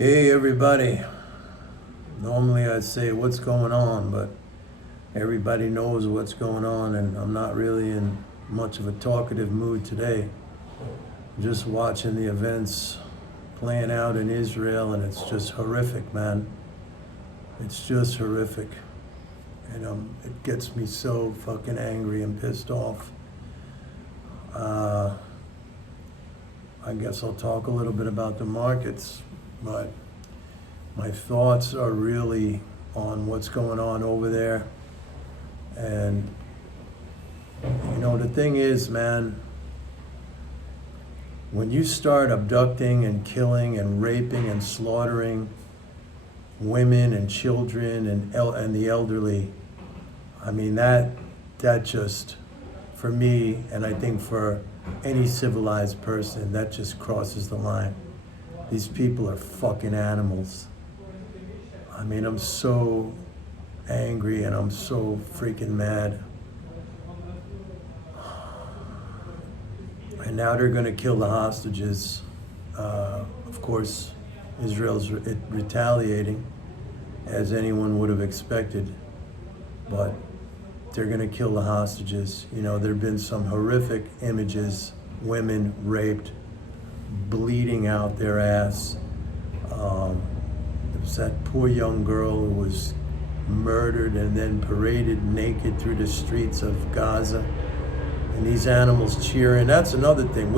Hey everybody. Normally I'd say what's going on, but everybody knows what's going on, and I'm not really in much of a talkative mood today. Just watching the events playing out in Israel, and it's just horrific, man. It's just horrific. And it gets me so fucking angry and pissed off. I guess I'll talk a little bit about the markets, but my thoughts are really on what's going on over there. And, the thing is, man, when you start abducting and killing and raping and slaughtering women and children and the elderly, I mean, that just, for me, and I think for any civilized person, that just crosses the line. These people are fucking animals. I mean, I'm so angry and I'm so freaking mad. And now they're gonna kill the hostages. Of course, Israel's retaliating, as anyone would have expected, but they're gonna kill the hostages. There've been some horrific images, women raped, bleeding out their ass. There was that poor young girl who was murdered and then paraded naked through the streets of Gaza. And these animals cheering. That's another thing.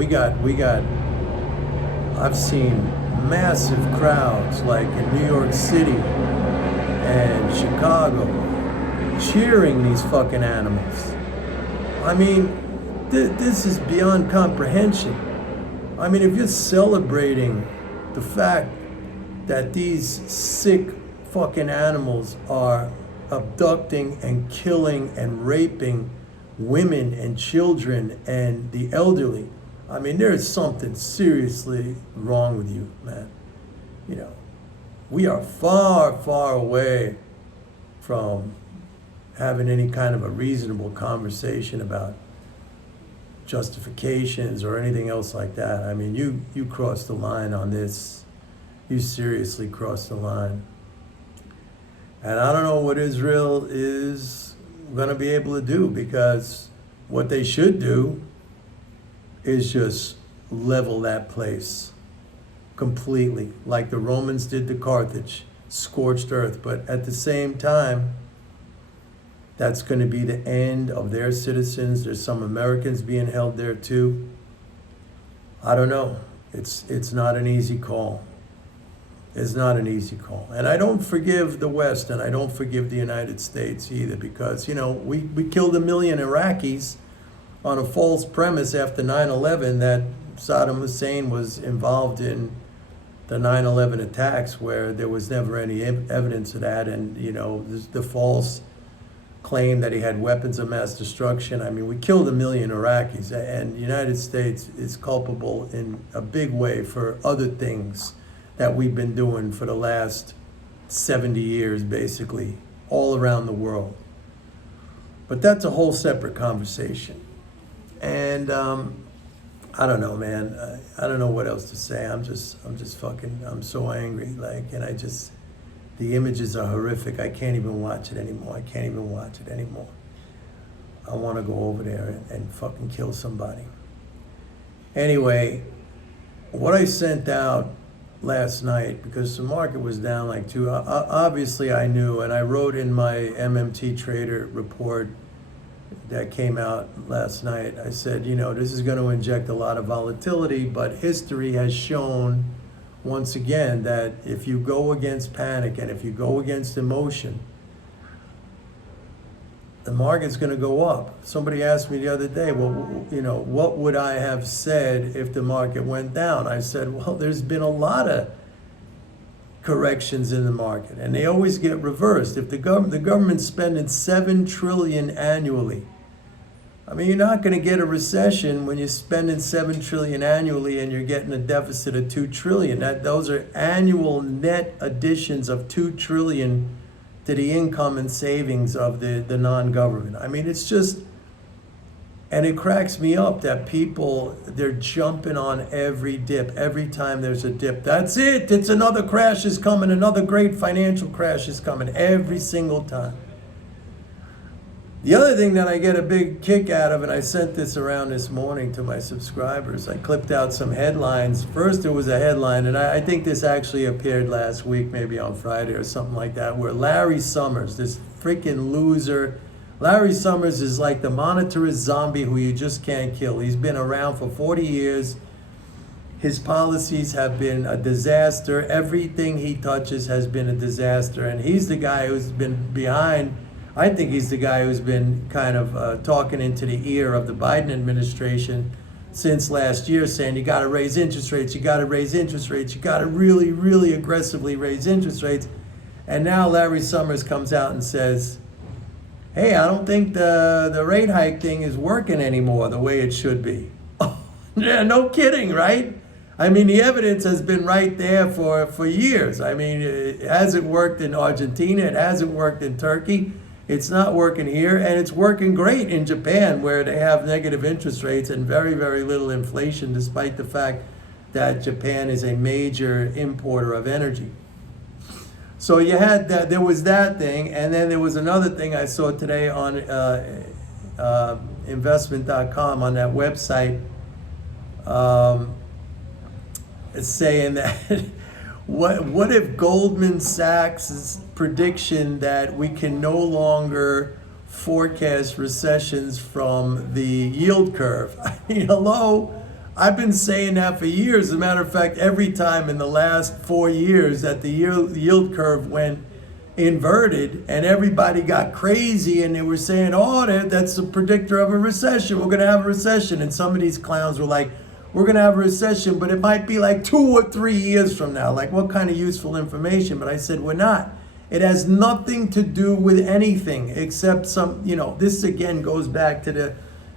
I've seen massive crowds like in New York City and Chicago cheering these fucking animals. I mean, this is beyond comprehension. I mean, if you're celebrating the fact that these sick fucking animals are abducting and killing and raping women and children and the elderly, I mean, there's something seriously wrong with you, man. We are far, far away from having any kind of a reasonable conversation about justifications or anything else like that. I mean, you crossed the line on this. You seriously crossed the line. And I don't know what Israel is going to be able to do, because what they should do is just level that place completely, like the Romans did to Carthage, scorched earth. But at the same time, that's going to be the end of their citizens. There's some Americans being held there too. I don't know. It's not an easy call. It's not an easy call. And I don't forgive the West, and I don't forgive the United States either, because, we killed 1 million Iraqis on a false premise after 9/11 that Saddam Hussein was involved in the 9/11 attacks, where there was never any evidence of that. And, the false claim that he had weapons of mass destruction. I mean, we killed 1 million Iraqis, and the United States is culpable in a big way for other things that we've been doing for the last 70 years, basically, all around the world. But that's a whole separate conversation. And I don't know, man. I don't know what else to say. I'm so angry. The images are horrific. I can't even watch it anymore. I want to go over there and fucking kill somebody. Anyway, what I sent out last night, because the market was down like 2, obviously I knew, and I wrote in my MMT Trader report that came out last night, I said, this is going to inject a lot of volatility, but history has shown once again that if you go against panic and if you go against emotion, the market's going to go up. Somebody asked me the other day, well, what would I have said if the market went down? I said, well, there's been a lot of corrections in the market, and they always get reversed. If the government's spending $7 trillion annually, I mean, you're not going to get a recession when you're spending $7 trillion annually and you're getting a deficit of $2 trillion. Those are annual net additions of $2 trillion to the income and savings of the non-government. I mean, it's just And it cracks me up that people, they're jumping on every dip. Every time there's a dip, that's it. It's another crash is coming. Another great financial crash is coming every single time. The other thing that I get a big kick out of, and I sent this around this morning to my subscribers, I clipped out some headlines. First, there was a headline, and I think this actually appeared last week, maybe on Friday or something like that, where Larry Summers, this freaking loser, Larry Summers is like the monetarist zombie who you just can't kill. He's been around for 40 years. His policies have been a disaster. Everything he touches has been a disaster. And he's the guy who's been behind, I think he's the guy who's been kind of talking into the ear of the Biden administration since last year, saying you got to raise interest rates, you got to raise interest rates, you got to really, really aggressively raise interest rates. And now Larry Summers comes out and says, hey, I don't think the rate hike thing is working anymore the way it should be. Yeah, no kidding, right? I mean, the evidence has been right there for years. I mean, it hasn't worked in Argentina. It hasn't worked in Turkey. It's not working here. And it's working great in Japan, where they have negative interest rates and very, very little inflation, despite the fact that Japan is a major importer of energy. So you had that, there was that thing, and then there was another thing I saw today on investment.com, on that website. It's saying that what if Goldman Sachs' prediction that we can no longer forecast recessions from the yield curve? I mean, hello? I've been saying that for years. As a matter of fact, every time in the last 4 years that the yield curve went inverted and everybody got crazy and they were saying, oh, that's a predictor of a recession. We're going to have a recession. And some of these clowns were like, we're going to have a recession, but it might be like 2 or 3 years from now. Like, what kind of useful information? But I said, we're not. It has nothing to do with anything except some, this again goes back to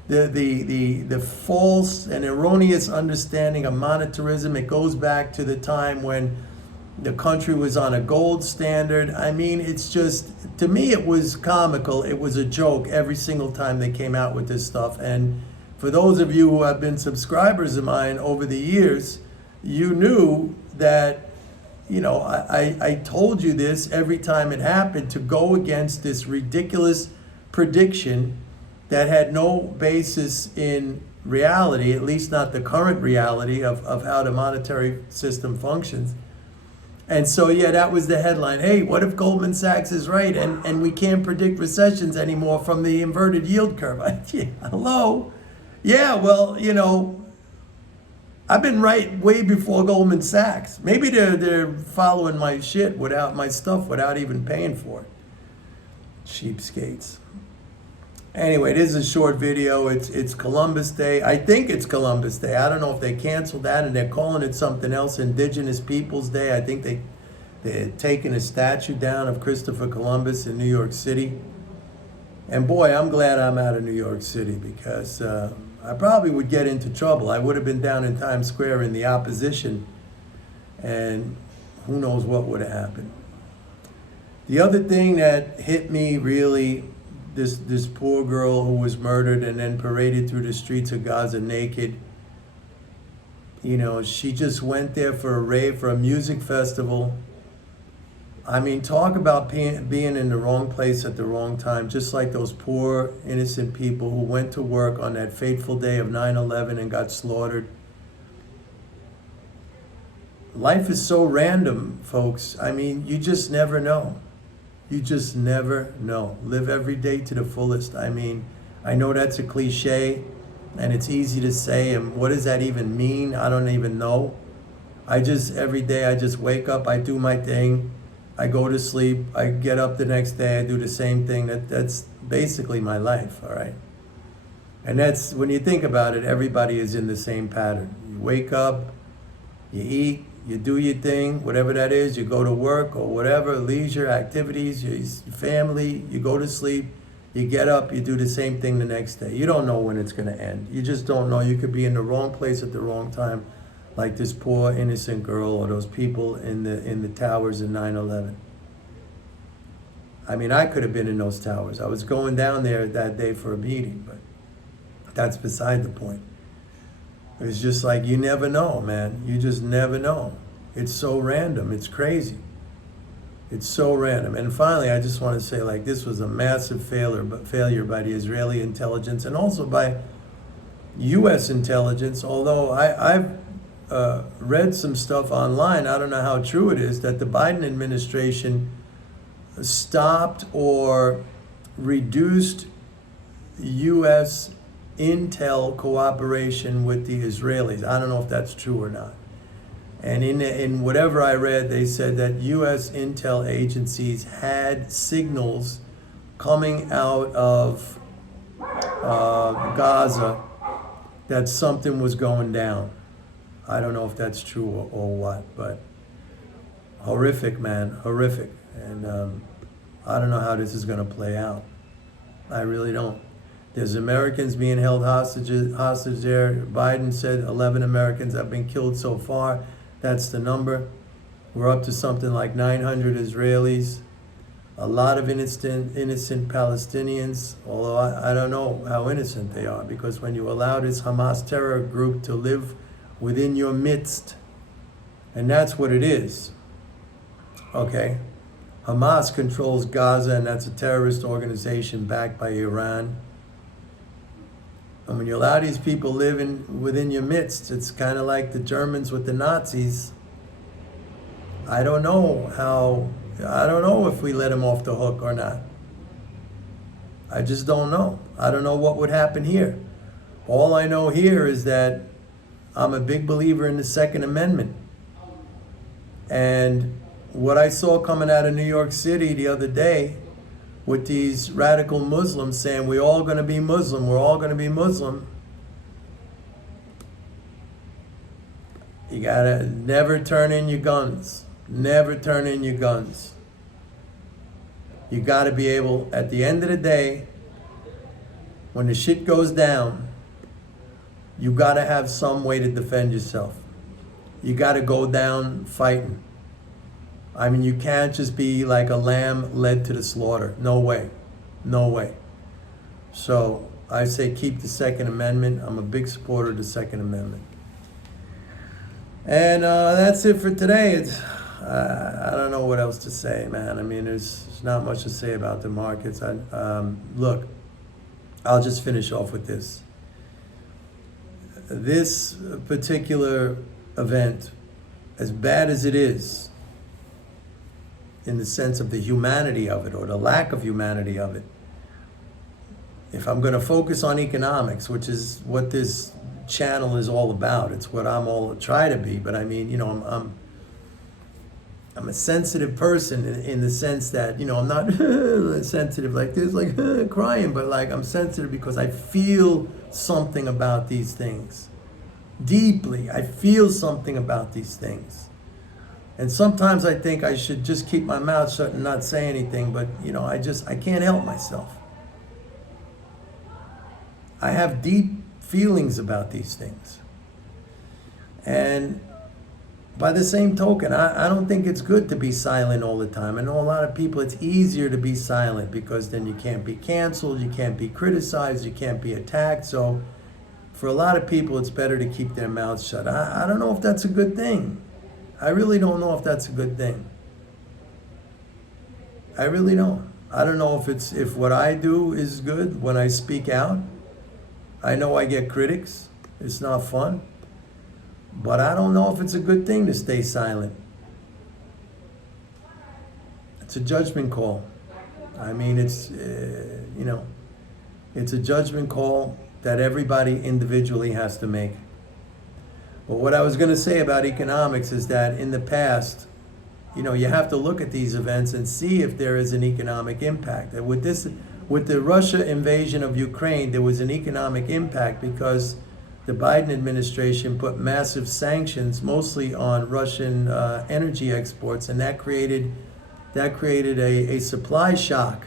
the false and erroneous understanding of monetarism. It goes back to the time when the country was on a gold standard. I mean, it's just, to me, it was comical. It was a joke every single time they came out with this stuff. And for those of you who have been subscribers of mine over the years, you knew that, I told you this every time it happened, to go against this ridiculous prediction that had no basis in reality, at least not the current reality of how the monetary system functions. And so, yeah, that was the headline. Hey, what if Goldman Sachs is right and we can't predict recessions anymore from the inverted yield curve? Hello? Yeah, well, I've been right way before Goldman Sachs. Maybe they're following my shit my stuff without even paying for it. Cheapskates. Anyway, this is a short video. It's Columbus Day. I think it's Columbus Day. I don't know if they canceled that and they're calling it something else, Indigenous Peoples Day. I think they're taking a statue down of Christopher Columbus in New York City. And boy, I'm glad I'm out of New York City, because I probably would get into trouble. I would have been down in Times Square in the opposition, and who knows what would have happened. The other thing that hit me really, this poor girl who was murdered and then paraded through the streets of Gaza naked. She just went there for a rave, for a music festival. I mean, talk about being in the wrong place at the wrong time, just like those poor, innocent people who went to work on that fateful day of 9/11 and got slaughtered. Life is so random, folks. I mean, you just never know. You just never know. Live every day to the fullest. I mean, I know that's a cliche and it's easy to say, and what does that even mean? I don't even know. Every day I just wake up, I do my thing, I go to sleep, I get up the next day, I do the same thing. That's basically my life, all right? And that's, when you think about it, everybody is in the same pattern. You wake up, you eat, you do your thing, whatever that is, you go to work or whatever, leisure, activities, your family, you go to sleep, you get up, you do the same thing the next day. You don't know when it's going to end. You just don't know. You could be in the wrong place at the wrong time, like this poor innocent girl or those people in the towers in 9/11. I mean, I could have been in those towers. I was going down there that day for a meeting, but That's beside the point. It's just like you never know, man. You just never know. It's so random. It's crazy. It's so random. And finally, I just want to say, like, this was a massive failure by the Israeli intelligence and also by U.S. intelligence. Although I've read some stuff online, I don't know how true it is, that the Biden administration stopped or reduced U.S. intel cooperation with the Israelis. I don't know if that's true or not. And in whatever I read, they said that U.S. intel agencies had signals coming out of Gaza that something was going down. I don't know if that's true or what, but horrific, man, horrific. And I don't know how this is going to play out. I really don't. There's Americans being held hostage there. Biden said 11 Americans have been killed so far. That's the number. We're up to something like 900 Israelis. A lot of innocent Palestinians, although I don't know how innocent they are, because when you allow this Hamas terror group to live within your midst, and that's what it is, okay? Hamas controls Gaza, and that's a terrorist organization backed by Iran. And when you allow these people living within your midst, it's kind of like the Germans with the Nazis. I don't know if we let them off the hook or not. I just don't know. I don't know what would happen here. All I know here is that I'm a big believer in the Second Amendment. And what I saw coming out of New York City the other day with these radical Muslims saying we're all going to be Muslim, we're all going to be Muslim. You got to never turn in your guns. Never turn in your guns. You got to be able, at the end of the day, when the shit goes down, you got to have some way to defend yourself. You got to go down fighting. I mean, you can't just be like a lamb led to the slaughter. No way. No way. So I say keep the Second Amendment. I'm a big supporter of the Second Amendment. And that's it for today. I don't know what else to say, man. I mean, there's not much to say about the markets. Look, I'll just finish off with this. This particular event, as bad as it is, in the sense of the humanity of it or the lack of humanity of it, if I'm going to focus on economics, which is what this channel is all about, it's what I'm all try to be. But I mean, you know, I'm a sensitive person in the sense that, you know, I'm not sensitive like this, like crying, but like I'm sensitive because I feel something about these things deeply. I feel something about these things. And sometimes I think I should just keep my mouth shut and not say anything, but you know, I can't help myself. I have deep feelings about these things. And by the same token, I don't think it's good to be silent all the time. I know a lot of people, it's easier to be silent because then you can't be canceled, you can't be criticized, you can't be attacked. So for a lot of people, it's better to keep their mouths shut. I don't know if that's a good thing. I really don't know if that's a good thing. I really don't. I don't know if what I do is good when I speak out. I know I get critics. It's not fun. But I don't know if it's a good thing to stay silent. It's a judgment call. I mean, it's, you know, it's a judgment call that everybody individually has to make. But what I was going to say about economics is that in the past, you know, you have to look at these events and see if there is an economic impact. And with the Russia invasion of Ukraine, there was an economic impact because the Biden administration put massive sanctions, mostly on Russian energy exports, and that created a supply shock.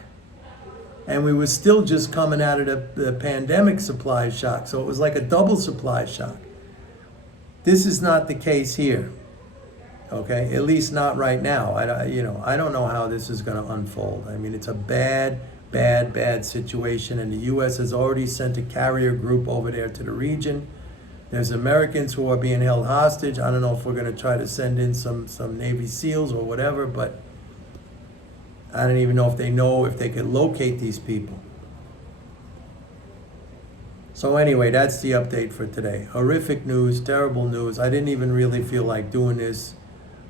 And we were still just coming out of the pandemic supply shock, so it was like a double supply shock. This is not the case here, okay? At least not right now. I don't know how this is going to unfold. I mean, it's a bad, bad, bad situation, and the U.S. has already sent a carrier group over there to the region. There's Americans who are being held hostage. I don't know if we're going to try to send in some Navy SEALs or whatever, but I don't even know if they could locate these people. So anyway, that's the update for today. Horrific news, terrible news. I didn't even really feel like doing this.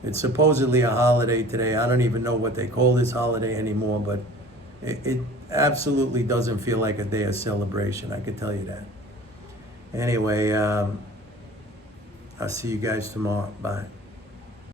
It's supposedly a holiday today. I don't even know what they call this holiday anymore, but it absolutely doesn't feel like a day of celebration, I can tell you that. Anyway, I'll see you guys tomorrow. Bye.